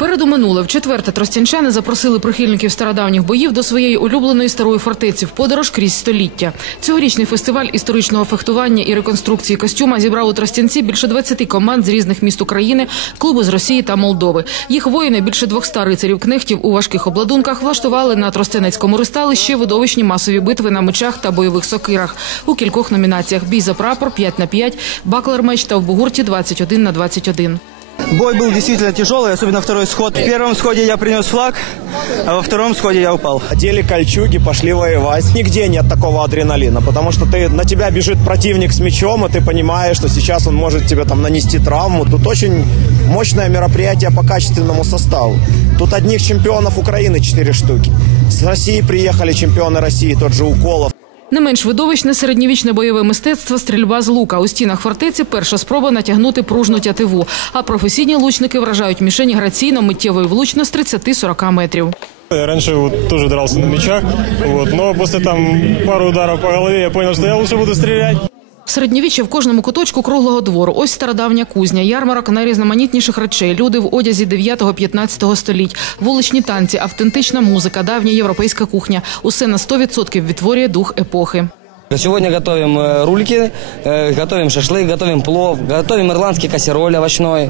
Попереду минуле. Вчетверте тростянчани запросили прихильників стародавніх боїв до своєї улюбленої старої фортеці в подорож крізь століття. Цьогорічний фестиваль історичного фехтування і реконструкції костюма зібрав у Тростянці більше 20 команд з різних міст України, клуби з Росії та Молдови. Їх воїни, більше 200 рицарів кнехтів у важких обладунках, влаштували на Тростянецькому ристалищі видовищні масові битви на мечах та бойових сокирах у кількох номінаціях: бій за прапор 5 на 5, баклер-меч та в бугурті 21 на 21. Бой был действительно тяжелый, особенно второй сход. В первом сходе я принес флаг, а во втором сходе я упал. Одели кольчуги, пошли воевать. Нигде нет такого адреналина, потому что ты, на тебя бежит противник с мечом, и ты понимаешь, что сейчас он может тебе там нанести травму. Тут очень мощное мероприятие по качественному составу. Тут одних чемпионов Украины 4 штуки. С России приехали чемпионы России, тот же Уколов. Не менш видовищне середньовічне бойове мистецтво стрільба з лука. У стінах фортеці перша спроба натягнути пружну тятиву. А професійні лучники вражають мішені граційно, миттєво і влучно з 30-40 метрів. Я раньше вот тоже на мечах, вот, но пару ударов по голове я понял, что я лучше буду стрелять. В середньовіччі в кожному куточку круглого двору. Ось стародавня кузня, ярмарок найрізноманітніших речей, люди в одязі 9-15 століть, вуличні танці, автентична музика, давня європейська кухня. Усе на 100% відтворює дух епохи. Сегодня готовим э, рульки, э, готовим шашлык, готовим плов, готовим ирландский кассероль овощной,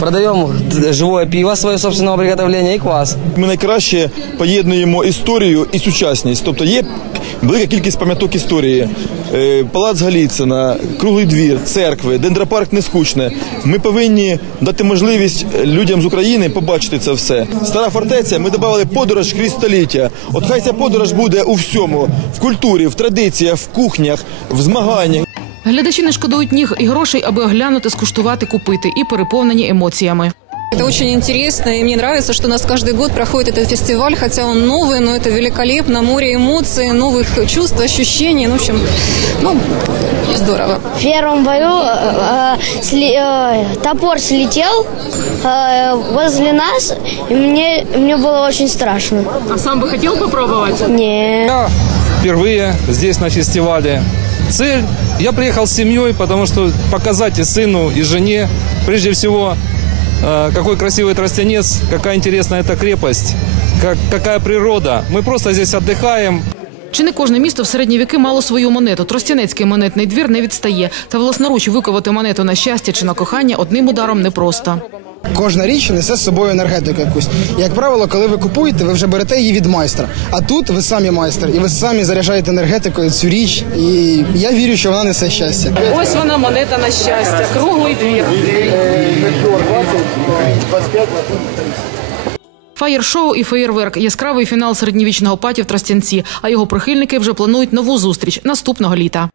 продаем д- живое пиво свое собственного приготовления и квас. Ми найкраще поєднуємо історію і сучасність. Тобто є велика кількість пам'яток історії. Е, Палац Галіцина, круглий двір, церкви, дендропарк нескучне. Ми повинні дати можливість людям з України побачити це все. Стара фортеця. Ми додали подорож крізь століття. От хай ця подорож буде у всьому: в культурі, в традиціях, в кухнях, в змаганнях. Глядачі не шкодують ніг і грошей, аби оглянути, скуштувати, купити і переповнені емоціями. Это очень интересно, и мне нравится, что у нас каждый год проходит этот фестиваль, хотя он новый, но это великолепно, море эмоций, новых чувств, ощущений, ну, в общем, ну, здорово. В первом бою э, сли- э, топор слетел э, возле нас, и мне, мне было очень страшно. А сам би хотів попробувати? Не. Я впервые здесь на фестивале. Цель, я приехал с семьей, потому что показать и сыну, и жене, прежде всего, э, какой красивый тростянец, какая интересная эта крепость, как, какая природа. Мы просто здесь отдыхаем, Чи не кожне місто в середні віки мало свою монету? Тростянецький монетний двір не відстає. Та власноруч виковати монету на щастя чи на кохання одним ударом непросто. Кожна річ несе з собою енергетику якусь. І, як правило, коли ви купуєте, ви вже берете її від майстра. А тут ви самі майстер, і ви самі заряджаєте енергетикою цю річ. І я вірю, що вона несе щастя. Ось вона монета на щастя. Круглий двір. Фаєр-шоу і феєрверк – яскравий фінал середньовічного паті в Тростянці. А його прихильники вже планують нову зустріч наступного літа.